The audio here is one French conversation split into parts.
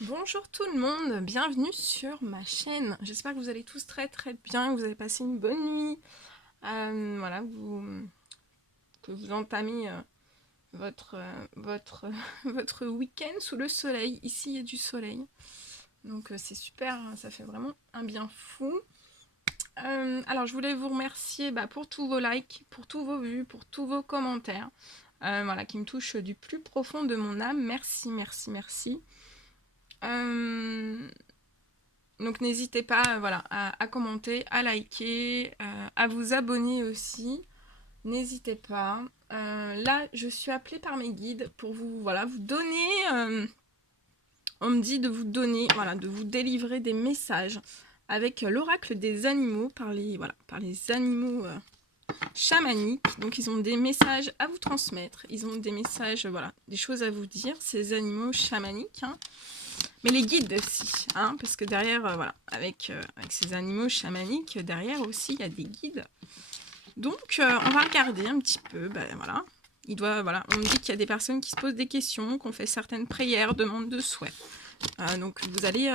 Bonjour tout le monde, bienvenue sur ma chaîne. J'espère que vous allez tous très bien, que vous avez passé une bonne nuit. Voilà, que vous entamez votre votre week-end sous le soleil. Ici, il y a du soleil. Donc c'est super, ça fait vraiment un bien fou. Alors je voulais vous remercier pour tous vos likes, pour tous vos vues, pour tous vos commentaires. Voilà, qui me touchent du plus profond de mon âme. Merci, merci, merci. Donc n'hésitez pas voilà, à commenter, à liker, à vous abonner aussi. N'hésitez pas. Là, je suis appelée par mes guides pour vous, voilà, vous donner... on me dit de vous donner, voilà, de vous délivrer des messages avec l'oracle des animaux par les animaux chamaniques. Donc ils ont des messages à vous transmettre, ils ont des messages, voilà, des choses à vous dire, ces animaux chamaniques. Hein. Mais les guides aussi, hein, parce que derrière, voilà, avec ces animaux chamaniques, derrière aussi, il y a des guides. Donc, on va regarder un petit peu, voilà. Voilà, on me dit qu'il y a des personnes qui se posent des questions, qu'on fait certaines prières, demandes de souhaits. Donc, vous allez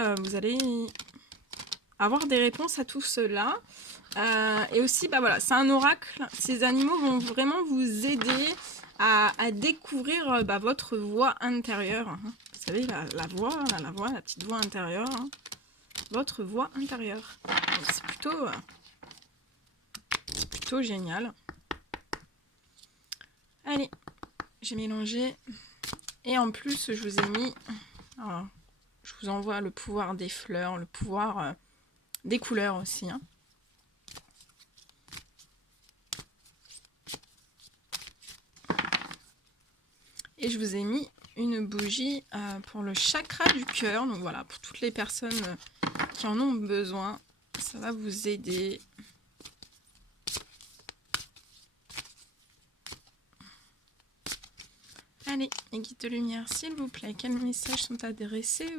avoir des réponses à tout cela. Et aussi, voilà, c'est un oracle. Ces animaux vont vraiment vous aider à découvrir votre voix intérieure. Hein. Vous savez, la voix, la petite voix intérieure. Hein. Votre voix intérieure. C'est plutôt génial. Allez, j'ai mélangé. Et en plus, je vous ai mis... Alors, je vous envoie le pouvoir des fleurs, le pouvoir des couleurs aussi. Hein. Et je vous ai mis une bougie pour le chakra du cœur. Donc voilà, pour toutes les personnes qui en ont besoin, ça va vous aider. Allez, les guides de lumière, s'il vous plaît, quels messages sont adressés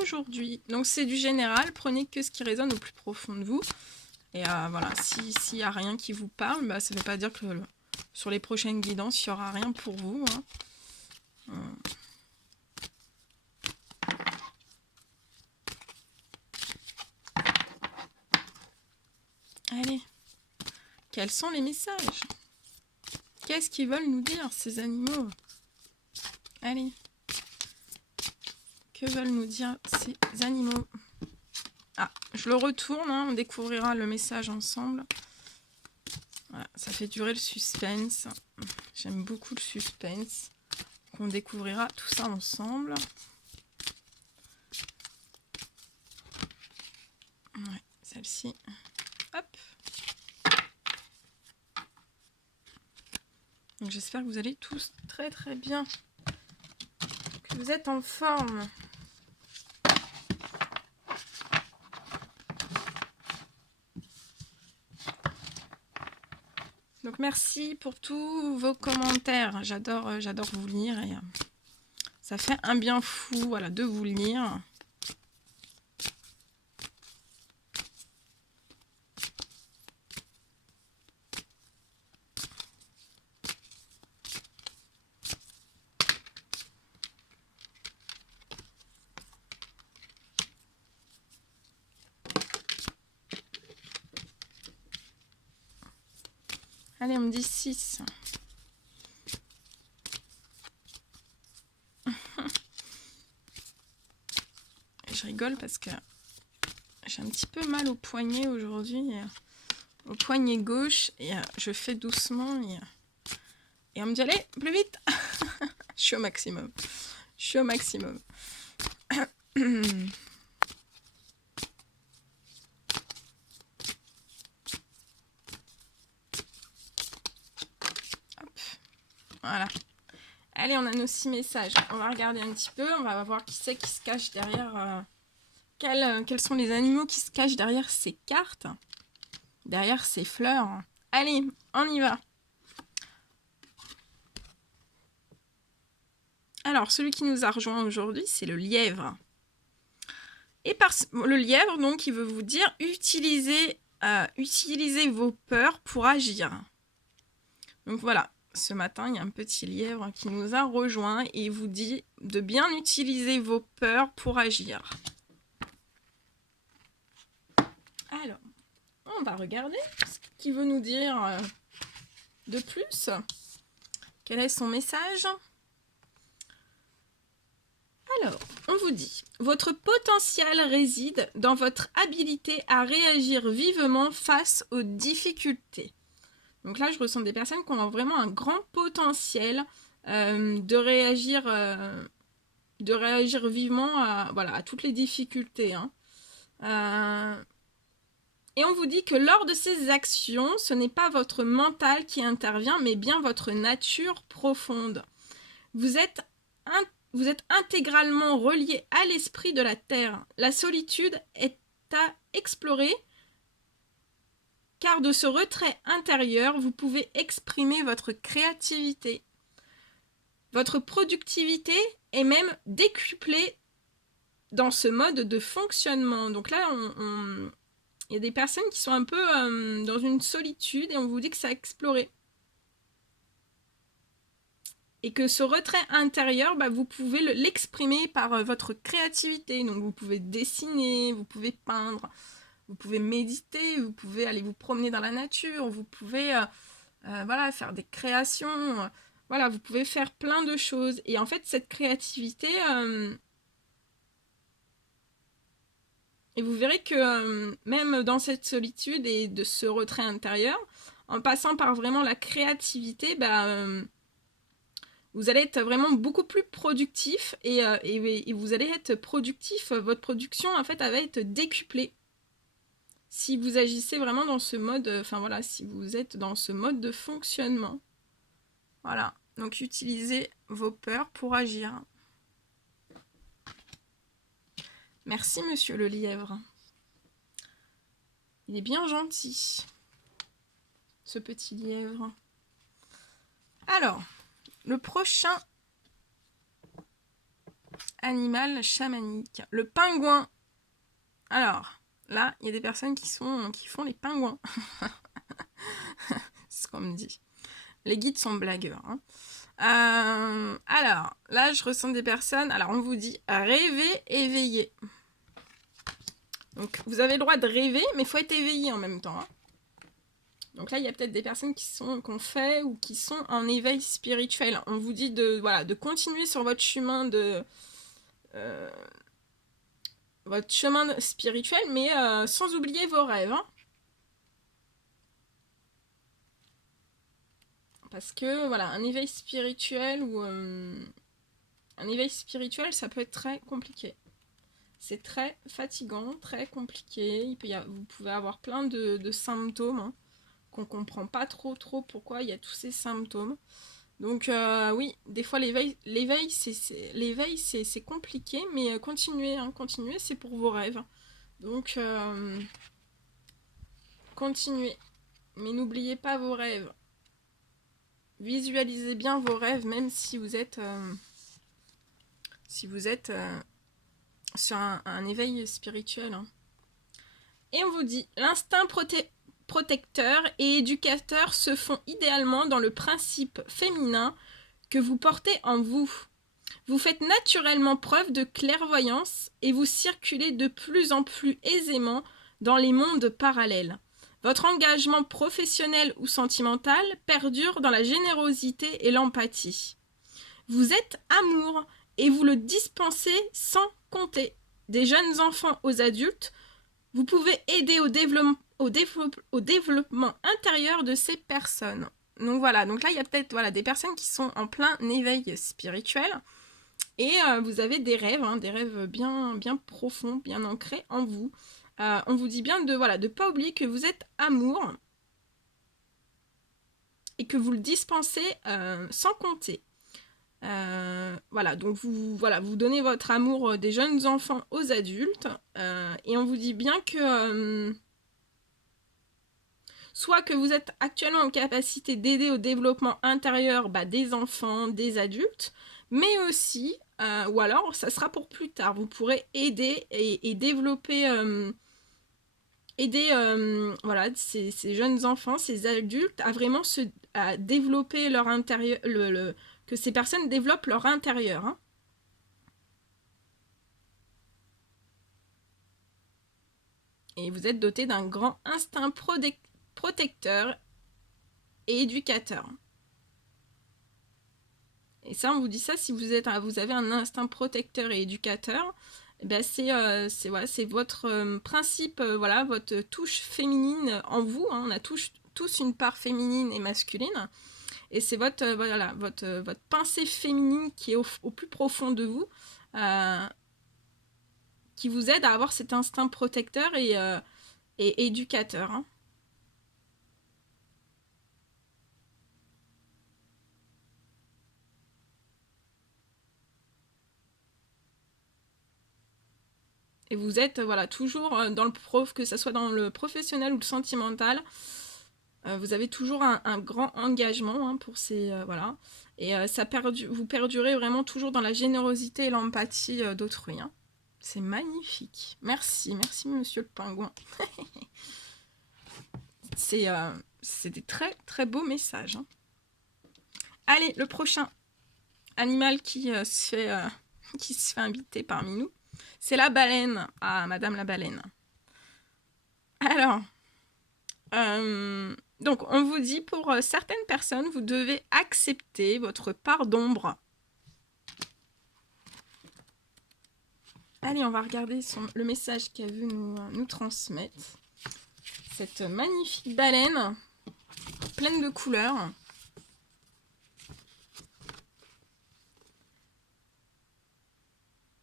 aujourd'hui? Donc c'est du général, prenez que ce qui résonne au plus profond de vous. Et voilà, s'il n'y a rien qui vous parle, ça ne veut pas dire que sur les prochaines guidances, il n'y aura rien pour vous. Hein. Allez, quels sont les messages? Qu'est-ce qu'ils veulent nous dire, ces animaux? Allez, que veulent nous dire ces animaux? Ah, je le retourne, hein, on découvrira le message ensemble. Voilà, ça fait durer le suspense. J'aime beaucoup le suspense. On découvrira tout ça ensemble. Ouais, celle-ci. Hop. Donc j'espère que vous allez tous très bien. Que vous êtes en forme. Donc merci pour tous vos commentaires. J'adore vous lire et ça fait un bien fou, voilà, de vous lire. Allez, on me dit 6. Je rigole parce que j'ai un petit peu mal au poignet aujourd'hui, au poignet gauche, et je fais doucement, et on me dit allez, plus vite. Je suis au maximum. Hop. Voilà. Allez, on a nos 6 messages. On va regarder un petit peu, on va voir qui c'est qui se cache derrière... Quels sont les animaux qui se cachent derrière ces cartes, derrière ces fleurs. Allez, on y va. Alors, celui qui nous a rejoint aujourd'hui, c'est le lièvre. Et le lièvre, donc, il veut vous dire utilisez vos peurs pour agir. Donc voilà, ce matin, il y a un petit lièvre qui nous a rejoint et vous dit de bien utiliser vos peurs pour agir. Alors, on va regarder ce qu'il veut nous dire de plus. Quel est son message? Alors, on vous dit, votre potentiel réside dans votre habilité à réagir vivement face aux difficultés. Donc là, je ressens des personnes qui ont vraiment un grand potentiel de réagir vivement à toutes les difficultés. Et on vous dit que lors de ces actions, ce n'est pas votre mental qui intervient, mais bien votre nature profonde. Vous êtes intégralement relié à l'esprit de la Terre. La solitude est à explorer, car de ce retrait intérieur, vous pouvez exprimer votre créativité. Votre productivité est même décuplée dans ce mode de fonctionnement. Donc là, il y a des personnes qui sont un peu dans une solitude et on vous dit que ça a exploré. Et que ce retrait intérieur, vous pouvez l'exprimer par votre créativité. Donc vous pouvez dessiner, vous pouvez peindre, vous pouvez méditer, vous pouvez aller vous promener dans la nature, vous pouvez faire des créations, vous pouvez faire plein de choses. Et en fait, cette créativité, et vous verrez que même dans cette solitude et de ce retrait intérieur, en passant par vraiment la créativité, vous allez être vraiment beaucoup plus productif et vous allez être productif. Votre production, en fait, elle va être décuplée. Si vous agissez vraiment dans ce mode, si vous êtes dans ce mode de fonctionnement. Voilà, donc utilisez vos peurs pour agir. Merci, monsieur le lièvre. Il est bien gentil, ce petit lièvre. Alors, le prochain animal chamanique, le pingouin. Alors, là, il y a des personnes qui font les pingouins. C'est ce qu'on me dit. Les guides sont blagueurs. Alors, là, je ressens des personnes. Alors, on vous dit rêver, éveiller. Donc, vous avez le droit de rêver, mais il faut être éveillé en même temps. Donc là, il y a peut-être des personnes qu'on fait ou qui sont en éveil spirituel. On vous dit de continuer sur votre chemin spirituel, mais sans oublier vos rêves. Parce que, un éveil spirituel ça peut être très compliqué. C'est très fatigant, très compliqué. Vous pouvez avoir plein de symptômes qu'on ne comprend pas trop pourquoi il y a tous ces symptômes. Donc oui, des fois l'éveil c'est compliqué, mais continuez, c'est pour vos rêves. Donc continuez, mais n'oubliez pas vos rêves. Visualisez bien vos rêves, même si vous êtes sur un éveil spirituel. Et on vous dit, l'instinct protecteur et éducateur se font idéalement dans le principe féminin que vous portez en vous. Vous faites naturellement preuve de clairvoyance et vous circulez de plus en plus aisément dans les mondes parallèles. Votre engagement professionnel ou sentimental perdure dans la générosité et l'empathie. Vous êtes amour et vous le dispensez sans compter. Des jeunes enfants aux adultes, vous pouvez aider au développement intérieur de ces personnes. Donc voilà, donc là il y a peut-être des personnes qui sont en plein éveil spirituel et vous avez des rêves bien profonds, bien ancrés en vous. On vous dit bien de ne pas oublier que vous êtes amour et que vous le dispensez sans compter. Donc vous donnez votre amour des jeunes enfants aux adultes et on vous dit bien que soit que vous êtes actuellement en capacité d'aider au développement intérieur des enfants, des adultes, mais aussi, ou alors ça sera pour plus tard, vous pourrez aider et développer aider voilà, ces jeunes enfants, ces adultes à vraiment à développer leur intérieur, que ces personnes développent leur intérieur. Hein. Et vous êtes doté d'un grand instinct protecteur et éducateur. Et ça, on vous dit ça si vous avez un instinct protecteur et éducateur. Eh ben voilà, votre principe, voilà, votre touche féminine en vous. Hein, on a tous une part féminine et masculine. Et c'est voilà, votre pensée féminine qui est au plus profond de vous, qui vous aide à avoir cet instinct protecteur et éducateur. Hein. Et vous êtes voilà, toujours dans le que ce soit dans le professionnel ou le sentimental, vous avez toujours un grand engagement hein, pour ces... voilà. Et vous perdurez vraiment toujours dans la générosité et l'empathie d'autrui. Hein. C'est magnifique. Merci monsieur le pingouin. C'est des très très beaux messages. Hein. Allez, le prochain animal qui se fait inviter parmi nous, c'est la baleine. Ah, Madame la baleine. Alors, donc on vous dit pour certaines personnes, vous devez accepter votre part d'ombre. Allez, on va regarder le message qu'elle veut nous transmettre. Cette magnifique baleine, pleine de couleurs.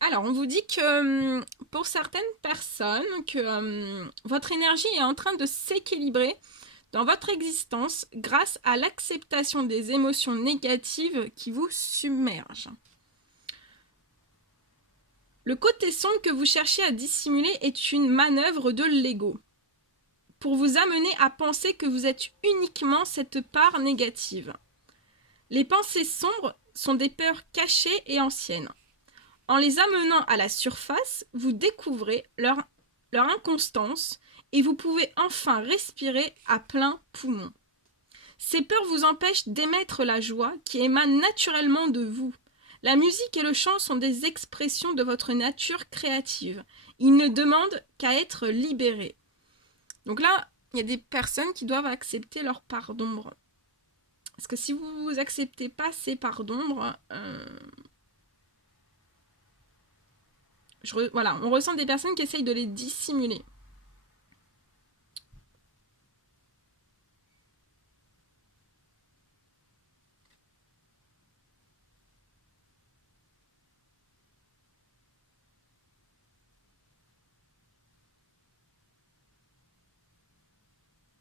Alors, on vous dit que pour certaines personnes, que votre énergie est en train de s'équilibrer dans votre existence grâce à l'acceptation des émotions négatives qui vous submergent. Le côté sombre que vous cherchez à dissimuler est une manœuvre de l'ego pour vous amener à penser que vous êtes uniquement cette part négative. Les pensées sombres sont des peurs cachées et anciennes. En les amenant à la surface, vous découvrez leur inconstance et vous pouvez enfin respirer à plein poumon. Ces peurs vous empêchent d'émettre la joie qui émane naturellement de vous. La musique et le chant sont des expressions de votre nature créative. Ils ne demandent qu'à être libérés. Donc là, il y a des personnes qui doivent accepter leur part d'ombre. Parce que si vous n'acceptez pas ces parts d'ombre, voilà, on ressent des personnes qui essayent de les dissimuler.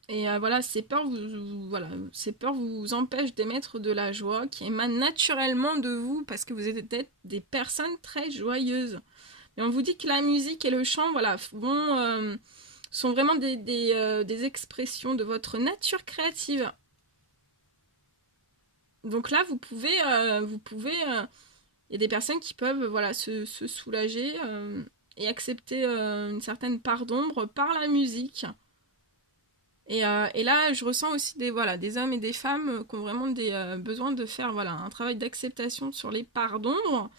Et voilà, ces peurs vous empêchent d'émettre de la joie qui émane naturellement de vous parce que vous êtes des personnes très joyeuses. Et on vous dit que la musique et le chant, voilà, sont vraiment des expressions de votre nature créative. Donc là, vous pouvez, il y a des personnes qui peuvent, voilà, se soulager et accepter une certaine part d'ombre par la musique. Et là, je ressens aussi des hommes et des femmes qui ont vraiment besoin de faire voilà, un travail d'acceptation sur les parts d'ombre.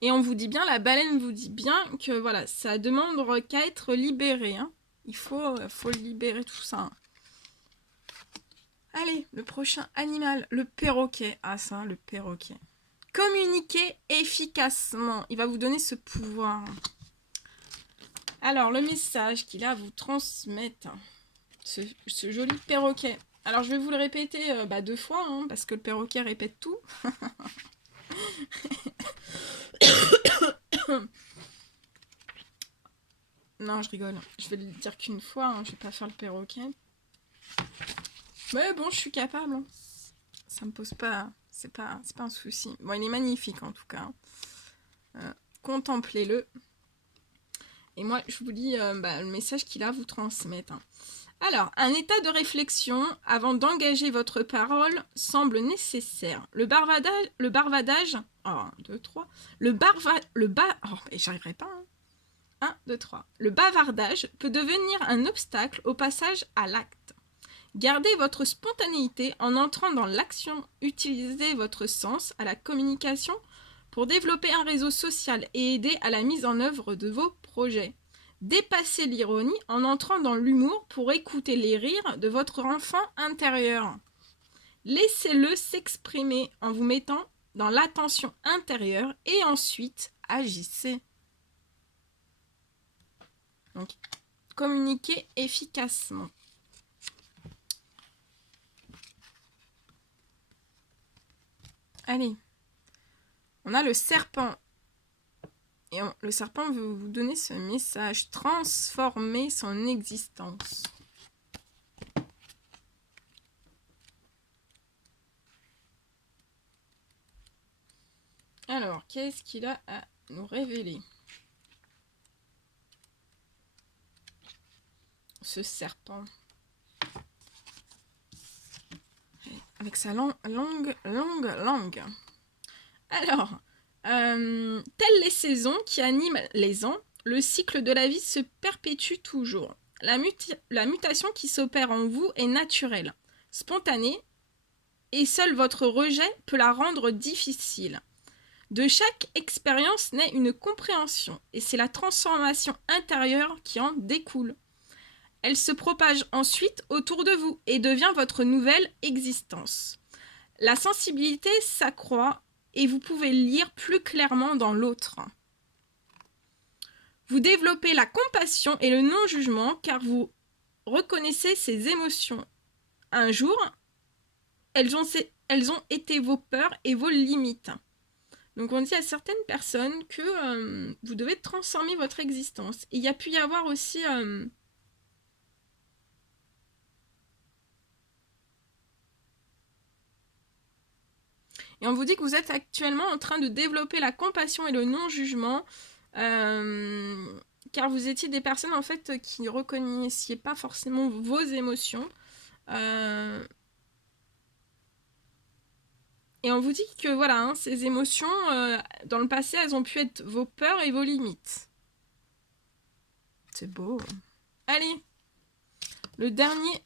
Et on vous dit bien, la baleine vous dit bien que voilà, ça demande qu'à être libéré. Hein. Il faut libérer tout ça. Hein. Allez, le prochain animal, le perroquet. Ah ça, le perroquet. Communiquer efficacement. Il va vous donner ce pouvoir. Alors, le message qu'il a à vous transmettre, ce joli perroquet. Alors, je vais vous le répéter 2 fois, hein, parce que le perroquet répète tout. Non, je rigole. Je vais le dire qu'une fois, hein, je vais pas faire le perroquet. Mais bon, je suis capable. Hein. Ça me pose pas... C'est pas un souci. Bon, il est magnifique, en tout cas. Contemplez-le. Et moi, je vous lis le message qu'il a à vous transmettre. Hein. Alors, un état de réflexion avant d'engager votre parole semble nécessaire. Le bavardage... Oh, 1, 2, 3. J'arriverai pas. Hein. 1, 2, 3. Le bavardage peut devenir un obstacle au passage à l'acte. Gardez votre spontanéité en entrant dans l'action. Utilisez votre sens à la communication pour développer un réseau social et aider à la mise en œuvre de vos projets. Dépassez l'ironie en entrant dans l'humour pour écouter les rires de votre enfant intérieur. Laissez-le s'exprimer en vous mettant dans l'attention intérieure et ensuite agissez. Donc, communiquez efficacement. Allez, on a le serpent. Et le serpent veut vous donner ce message. Transformer son existence. Alors, qu'est-ce qu'il a à nous révéler? Ce serpent. Avec sa longue langue. Alors, telles les saisons qui animent les ans, le cycle de la vie se perpétue toujours. La mutation qui s'opère en vous est naturelle, spontanée, et seul votre rejet peut la rendre difficile. De chaque expérience naît une compréhension, et c'est la transformation intérieure qui en découle. Elle se propage ensuite autour de vous et devient votre nouvelle existence. La sensibilité s'accroît et vous pouvez lire plus clairement dans l'autre. Vous développez la compassion et le non-jugement car vous reconnaissez ces émotions. Un jour, elles ont été vos peurs et vos limites. Donc on dit à certaines personnes que vous devez transformer votre existence. Et il y a pu y avoir aussi... Et on vous dit que vous êtes actuellement en train de développer la compassion et le non-jugement, car vous étiez des personnes en fait qui ne reconnaissiez pas forcément vos émotions. Et on vous dit que voilà, hein, ces émotions, dans le passé, elles ont pu être vos peurs et vos limites. C'est beau. Allez, le dernier.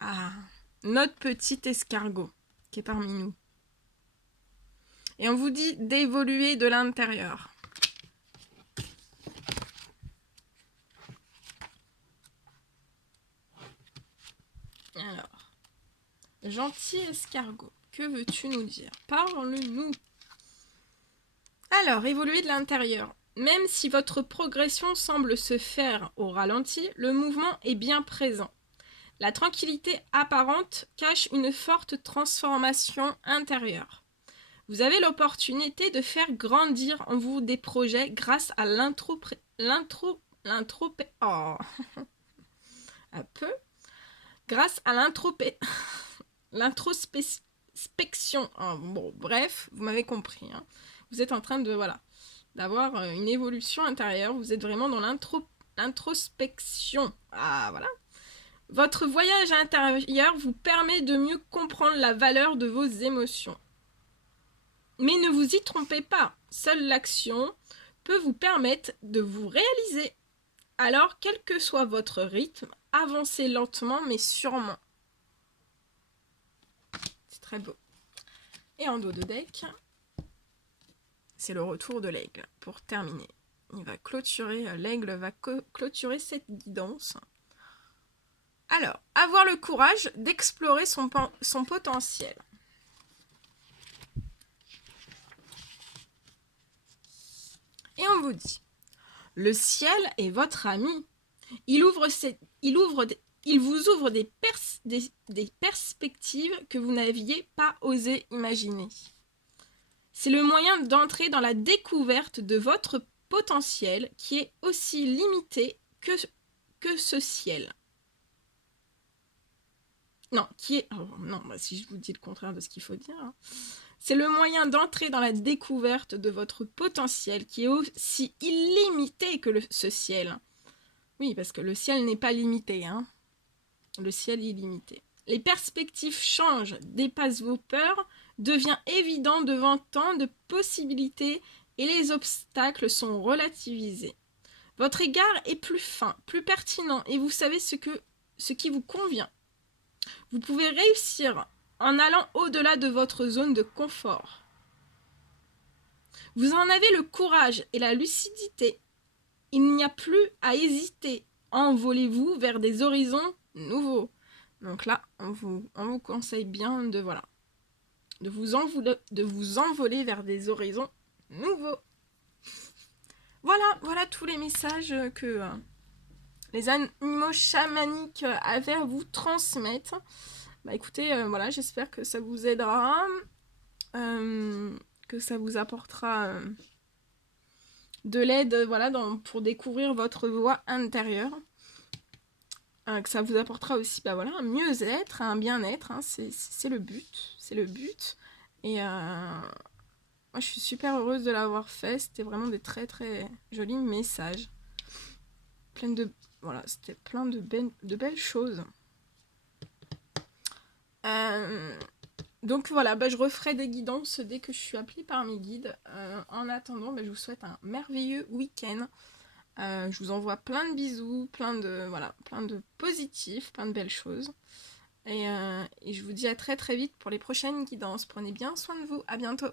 Ah, notre petit escargot qui est parmi nous. Et on vous dit d'évoluer de l'intérieur. Alors, gentil escargot, que veux-tu nous dire? Parle-nous. Alors, évoluer de l'intérieur. Même si votre progression semble se faire au ralenti, le mouvement est bien présent. La tranquillité apparente cache une forte transformation intérieure. Vous avez l'opportunité de faire grandir en vous des projets grâce à grâce à l'introspection. Bon, bref, vous m'avez compris. Hein. Vous êtes en train de d'avoir une évolution intérieure. Vous êtes vraiment dans l'introspection. Ah, voilà. Votre voyage intérieur vous permet de mieux comprendre la valeur de vos émotions. Mais ne vous y trompez pas, seule l'action peut vous permettre de vous réaliser. Alors, quel que soit votre rythme, avancez lentement mais sûrement. C'est très beau. Et en dos de deck, c'est le retour de l'aigle. Pour terminer, l'aigle va clôturer cette guidance. Alors, avoir le courage d'explorer son potentiel. Et on vous dit, le ciel est votre ami. Il vous ouvre des perspectives que vous n'aviez pas osé imaginer. C'est le moyen d'entrer dans la découverte de votre potentiel qui est aussi limité que ce ciel. Non, si je vous dis le contraire de ce qu'il faut dire. Hein. C'est le moyen d'entrer dans la découverte de votre potentiel qui est aussi illimité que ce ciel. Oui, parce que le ciel n'est pas limité. Hein. Le ciel est illimité. Les perspectives changent, dépassent vos peurs, devient évident devant tant de possibilités et les obstacles sont relativisés. Votre égard est plus fin, plus pertinent et vous savez ce qui vous convient. Vous pouvez réussir en allant au-delà de votre zone de confort. Vous en avez le courage et la lucidité. Il n'y a plus à hésiter. Envolez-vous vers des horizons nouveaux. Donc là, on vous conseille bien de vous envoler vers des horizons nouveaux. Voilà tous les messages que les animaux chamaniques avaient à vous transmettre. Bah écoutez, voilà, j'espère que ça vous aidera, que ça vous apportera de l'aide, voilà, pour découvrir votre voix intérieure. Que ça vous apportera aussi un mieux-être, un bien-être, hein, c'est le but. Et moi je suis super heureuse de l'avoir fait, c'était vraiment des très très jolis messages. C'était plein de belles choses. Donc voilà, je referai des guidances dès que je suis appelée par mes guides. En attendant, je vous souhaite un merveilleux week-end. Je vous envoie plein de bisous, plein de positifs, plein de belles choses. Et je vous dis à très très vite pour les prochaines guidances. Prenez bien soin de vous, à bientôt.